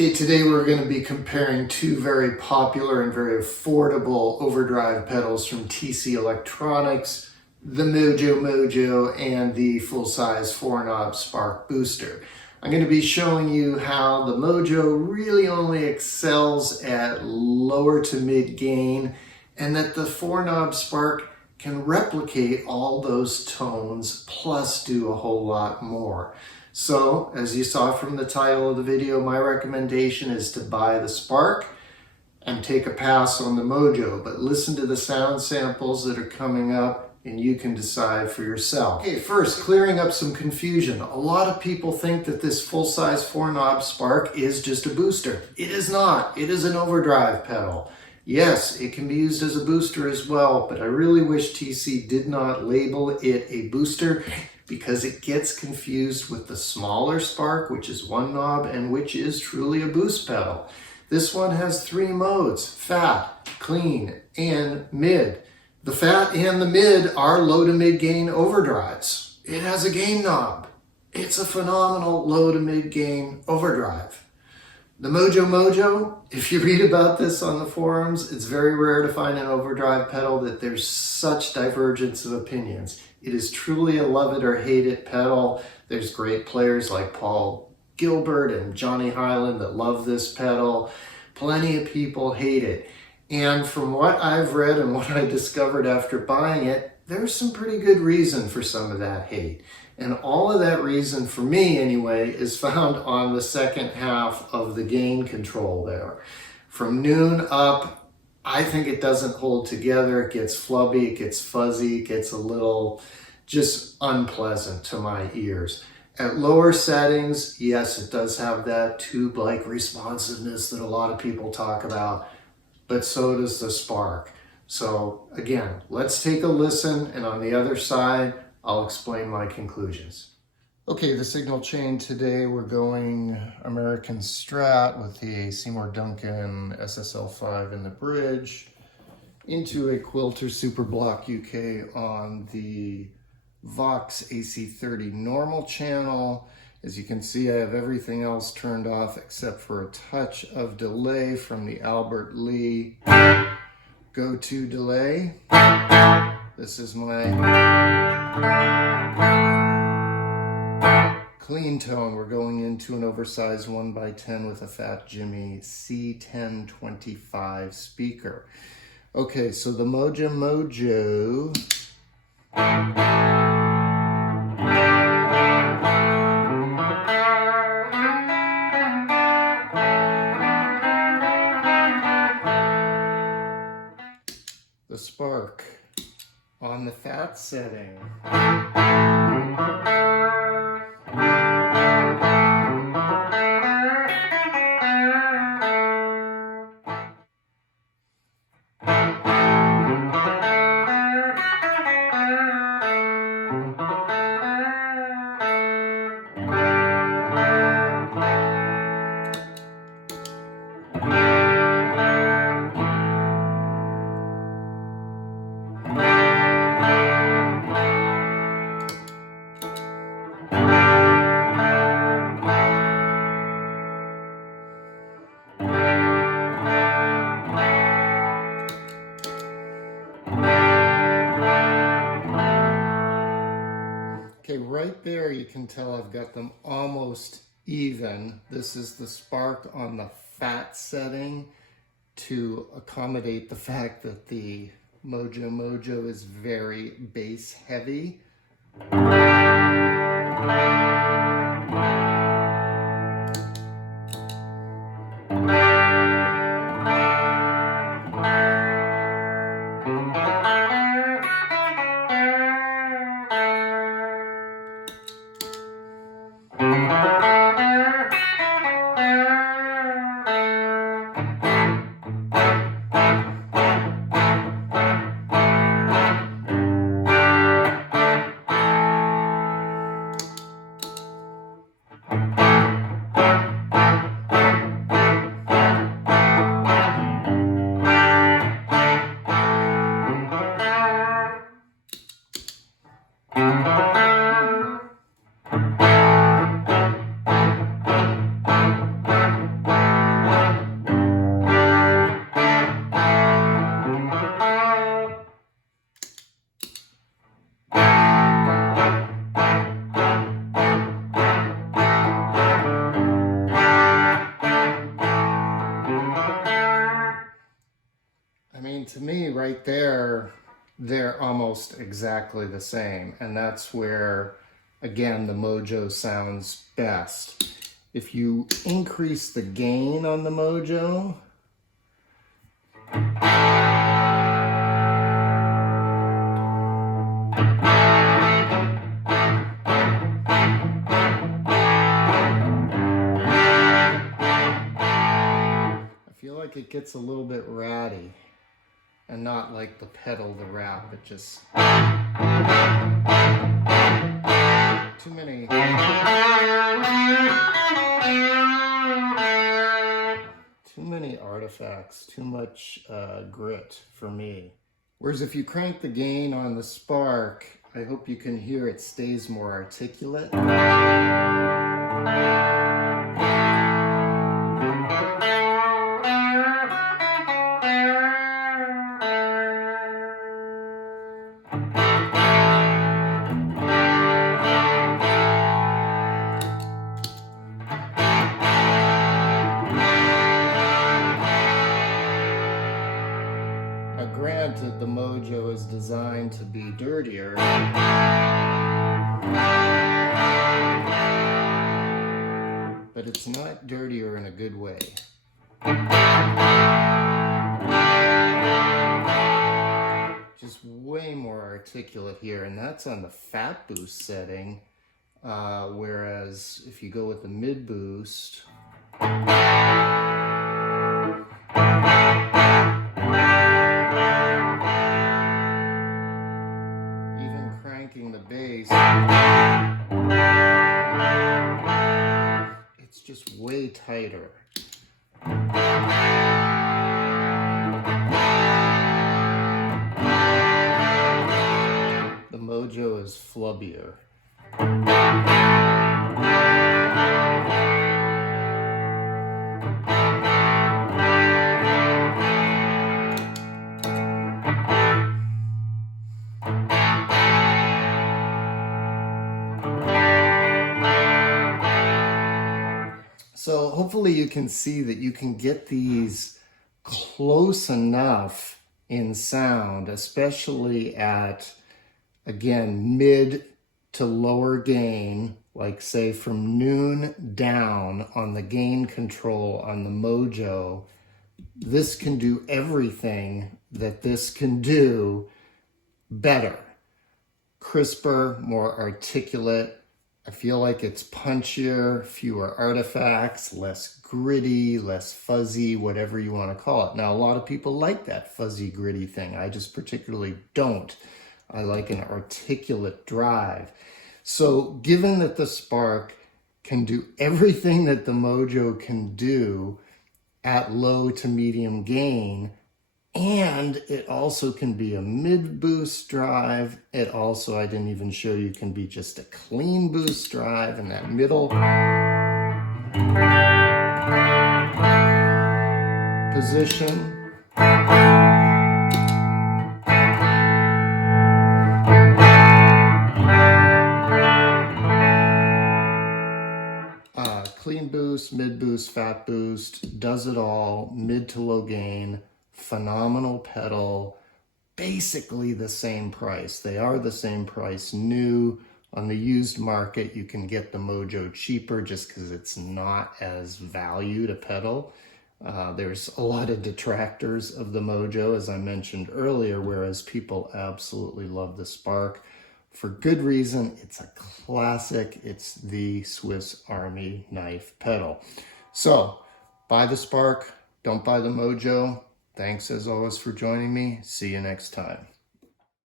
Okay, today we're going to be comparing two very popular and very affordable overdrive pedals from TC Electronics, the MojoMojo and the full-size 4-knob Spark Booster. I'm going to be showing you how the Mojo really only excels at lower to mid gain, and that the 4-knob Spark can replicate all those tones plus do a whole lot more. So, as you saw from the title of the video, my recommendation is to buy the Spark and take a pass on the Mojo, but listen to the sound samples that are coming up and you can decide for yourself. Okay, first, clearing up some confusion. A lot of people think that this full-size 4-knob Spark is just a booster. It is not. It is an overdrive pedal. Yes, it can be used as a booster as well, but I really wish TC did not label it a booster, because it gets confused with the smaller Spark, which is one knob and which is truly a boost pedal. This one has 3 modes: fat, clean, and mid. The fat and the mid are low to mid gain overdrives. It has a gain knob. It's a phenomenal low to mid gain overdrive. The MojoMojo, if you read about this on the forums, it's very rare to find an overdrive pedal that there's such divergence of opinions. It is truly a love it or hate it pedal. There's great players like Paul Gilbert and Johnny Hyland that love this pedal. Plenty of people hate it. And from what I've read and what I discovered after buying it, there's some pretty good reason for some of that hate. And all of that reason, for me anyway, is found on the second half of the gain control there. From noon up, I think it doesn't hold together. It gets flubby, it gets fuzzy, it gets a little just unpleasant to my ears. At lower settings, yes, it does have that tube-like responsiveness that a lot of people talk about, but so does the Spark. So again, let's take a listen, and on the other side, I'll explain my conclusions. Okay, the signal chain today, we're going American Strat with the Seymour Duncan SSL-5 in the bridge into a Quilter SuperBlock UK on the Vox AC30 normal channel. As you can see, I have everything else turned off except for a touch of delay from the Albert Lee go-to delay. This is my clean tone. We're going into an oversized 1x10 with a Fat Jimmy C1025 speaker. Okay, so the MojoMojo. The Spark on the fat setting. Okay, right there you can tell I've got them almost even. This is the Spark on the fat setting to accommodate the fact that the MojoMojo is very bass heavy. to me, right there, they're almost exactly the same. And that's where, again, the Mojo sounds best. If you increase the gain on the Mojo, like it gets a little bit ratty, and not like the pedal the rap, it just too many artifacts, too much grit for me. Whereas if you crank the gain on the Spark, I hope you can hear it stays more articulate. Granted, the Mojo is designed to be dirtier, but it's not dirtier in a good way. Just way more articulate here, and that's on the fat boost setting, whereas if you go with the mid boost, the bass, it's just way tighter. The Mojo is flubbier. So hopefully you can see that you can get these close enough in sound, especially at, again, mid to lower gain, like say from noon down on the gain control on the Mojo. This can do everything that this can do better. Crisper, more articulate. I feel like it's punchier, fewer artifacts, less gritty, less fuzzy, whatever you want to call it. Now, a lot of people like that fuzzy, gritty thing. I just particularly don't. I like an articulate drive. So given that the Spark can do everything that the Mojo can do at low to medium gain, and it also can be a mid boost drive. It also, I didn't even show you, can be just a clean boost drive in that middle position. Clean boost, mid boost, fat boost, does it all, mid to low gain. Phenomenal pedal, basically the same price. They are the same price new. On the used market, you can get the Mojo cheaper just because it's not as valued a pedal. There's a lot of detractors of the Mojo, as I mentioned earlier, whereas people absolutely love the Spark. For good reason. It's a classic. It's the Swiss Army knife pedal. So, buy the Spark, don't buy the Mojo. Thanks as always for joining me. See you next time.